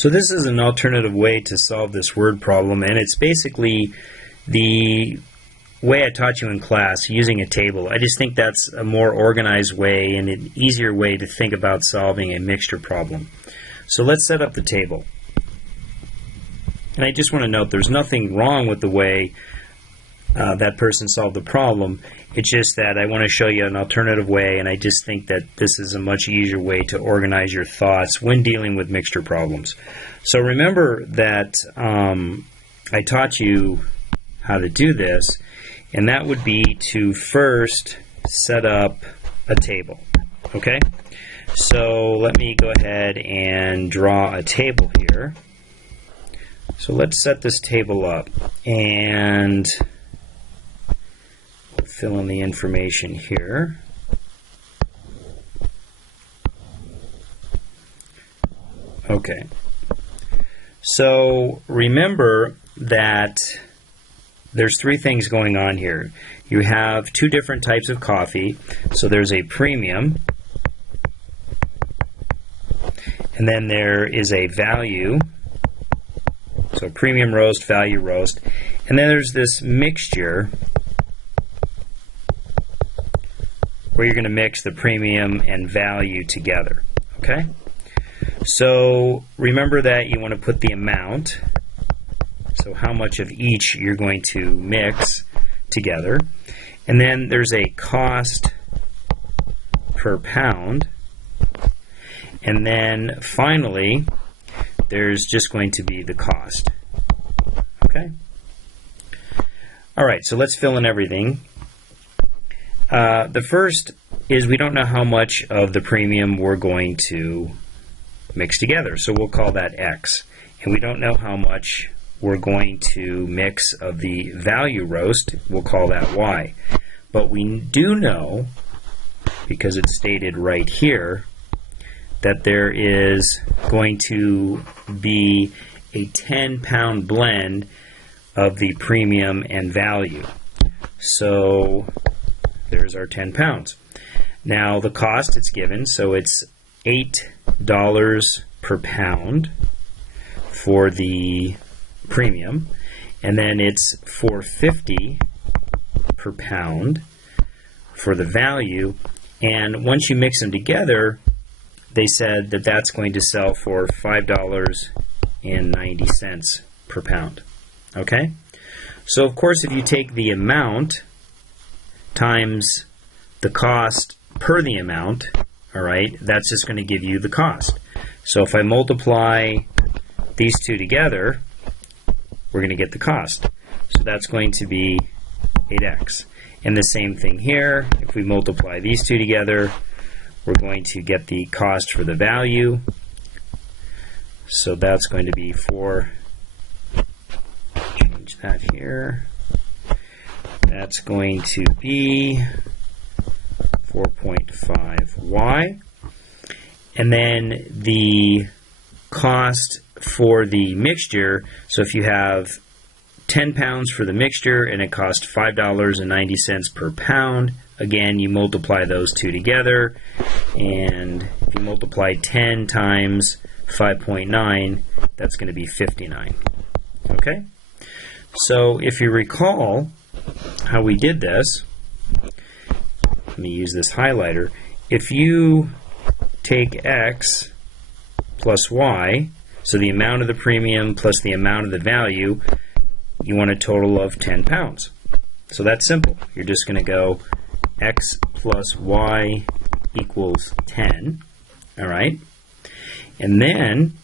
So this is an alternative way to solve this word problem, and it's basically the way I taught you in class using a table. I just think that's a more organized way and an easier way to think about solving a mixture problem. So let's set up the table. And I just want to note there's nothing wrong with the way that person solved the problem. It's just that I want to show you an alternative way, and I just think that this is a much easier way to organize your thoughts when dealing with mixture problems. So remember that I taught you how to do this, and that would be to first set up a table. Okay? So let me go ahead and draw a table here. So let's set this table up and fill in the information here. Okay. So remember that there's three things going on here. You have two different types of coffee. So there's a premium, and then there is a value. So premium roast, value roast, and then there's this mixture where you're going to mix the premium and value together. Okay? So remember that you want to put the amount, so how much of each you're going to mix together, and then there's a cost per pound, and then finally there's just going to be the cost. Okay? Alright, so let's fill in everything. The first is we don't know how much of the premium we're going to mix together, so we'll call that X. And we don't know how much we're going to mix of the value roast, we'll call that Y. But we do know, because it's stated right here, that there is going to be a 10-pound blend of the premium and value. So there's our 10 pounds. Now the cost, it's given, so it's $8 per pound for the premium, and then it's $4.50 per pound for the value, and once you mix them together, they said that that's going to sell for $5.90 per pound. Okay? So of course if you take the amount times the cost per the amount, alright, that's just going to give you the cost. So if I multiply these two together, we're going to get the cost. So that's going to be 8x. And the same thing here, if we multiply these two together, we're going to get the cost for the value. So that's going to be change that here. That's going to be 4.5y. And then the cost for the mixture, so if you have 10 pounds for the mixture and it costs $5.90 per pound, again, you multiply those two together, and if you multiply 10 times 5.9, that's going to be 59. Okay? So if you recall how we did this, let me use this highlighter. If you take x plus y, so the amount of the premium plus the amount of the value, you want a total of 10 pounds. So that's simple. You're just going to go x plus y equals 10. Alright? And then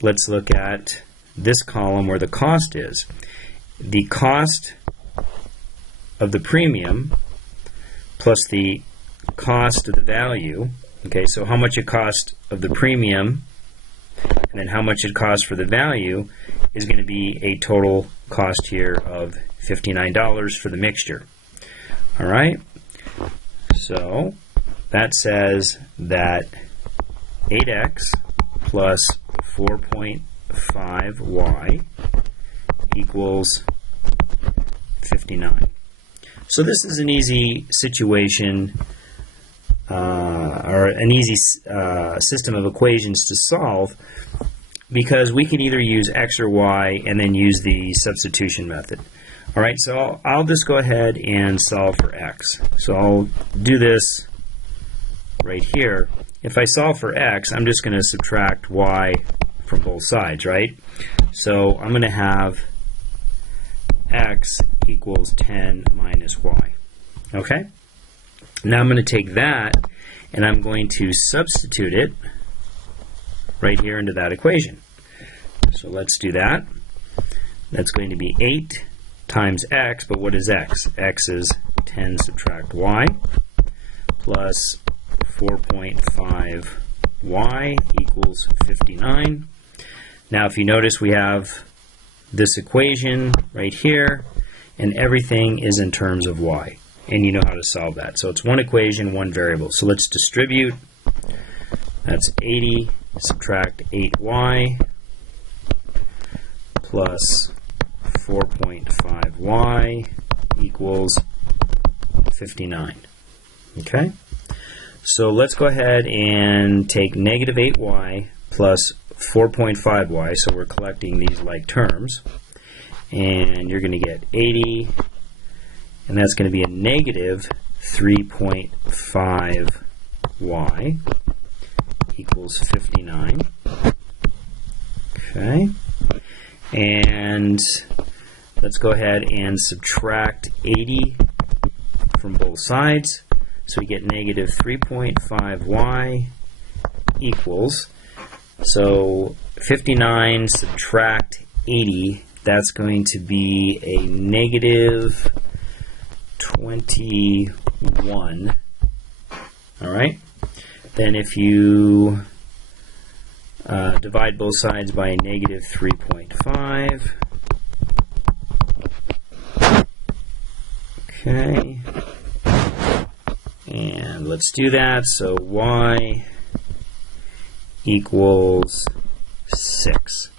let's look at this column where the cost is. The cost of the premium plus the cost of the value. Okay, so how much it cost of the premium and then how much it costs for the value is going to be a total cost here of $59 for the mixture. Alright? So that says that 8x plus 4.5y equals 59. So this is an easy situation or an easy system of equations to solve because we can either use x or y and then use the substitution method. All right, so I'll just go ahead and solve for x. So I'll do this right here. If I solve for x, I'm just going to subtract y from both sides, right? So I'm going to have x equals 10 minus y. Okay? Now I'm going to take that and I'm going to substitute it right here into that equation. So let's do that. That's going to be 8 times x, but what is x? X is 10 subtract y plus 4.5y equals 59. Now if you notice, we have this equation right here, and everything is in terms of y, and you know how to solve that. So it's one equation, one variable. So let's distribute. That's 80 subtract 8y plus 4.5y equals 59. Okay? So let's go ahead and take negative 8y plus 4.5y, so we're collecting these like terms, and you're going to get 80, and that's going to be a negative 3.5y equals 59. Okay, and let's go ahead and subtract 80 from both sides. So we get negative 3.5y equals, so 59 subtract 80, that's going to be a negative 21. All right. Then if you divide both sides by a negative 3.5, okay, and let's do that. So y equals 6.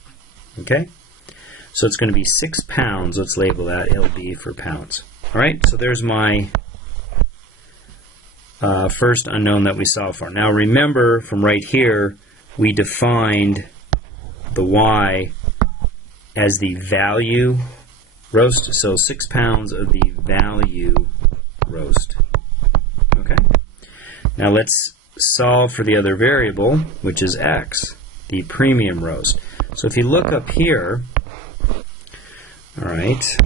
Okay, so it's going to be 6 pounds. Let's label that LB for pounds. All right, so there's my first unknown that we solved for. Now remember, from right here, we defined the y as the value roast, so 6 pounds of the value roast. Okay, now let's solve for the other variable, which is x, the premium roast. So if you look up here, all right,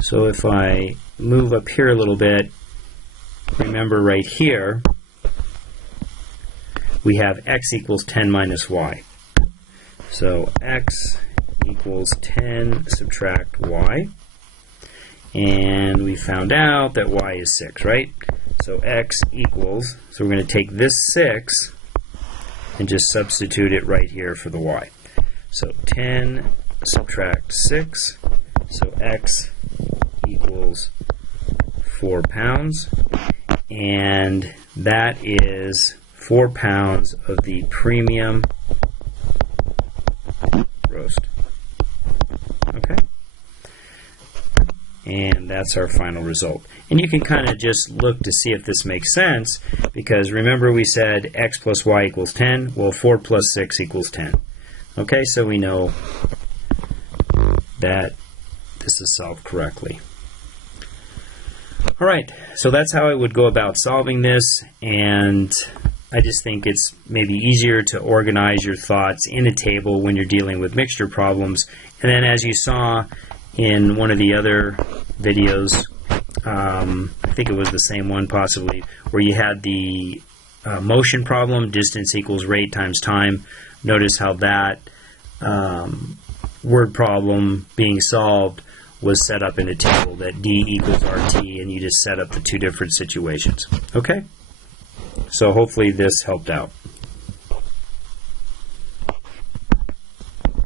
so if I move up here a little bit, remember right here, we have x equals 10 minus y. So x equals 10 subtract y, and we found out that y is 6, right? So x equals, so we're going to take this 6 and just substitute it right here for the y. So 10 subtract 6, so x equals 4 pounds, and that is 4 pounds of the premium roast. Okay? And that's our final result. And you can kind of just look to see if this makes sense, because remember we said x plus y equals 10. Well, 4 plus 6 equals 10. Okay, so we know that this is solved correctly. All right, so that's how I would go about solving this, and I just think it's maybe easier to organize your thoughts in a table when you're dealing with mixture problems. And then, as you saw in one of the other videos, I think it was the same one possibly, where you had the motion problem, distance equals rate times time. Notice how that word problem being solved was set up in a table, that D equals RT, and you just set up the two different situations. Okay? So hopefully this helped out.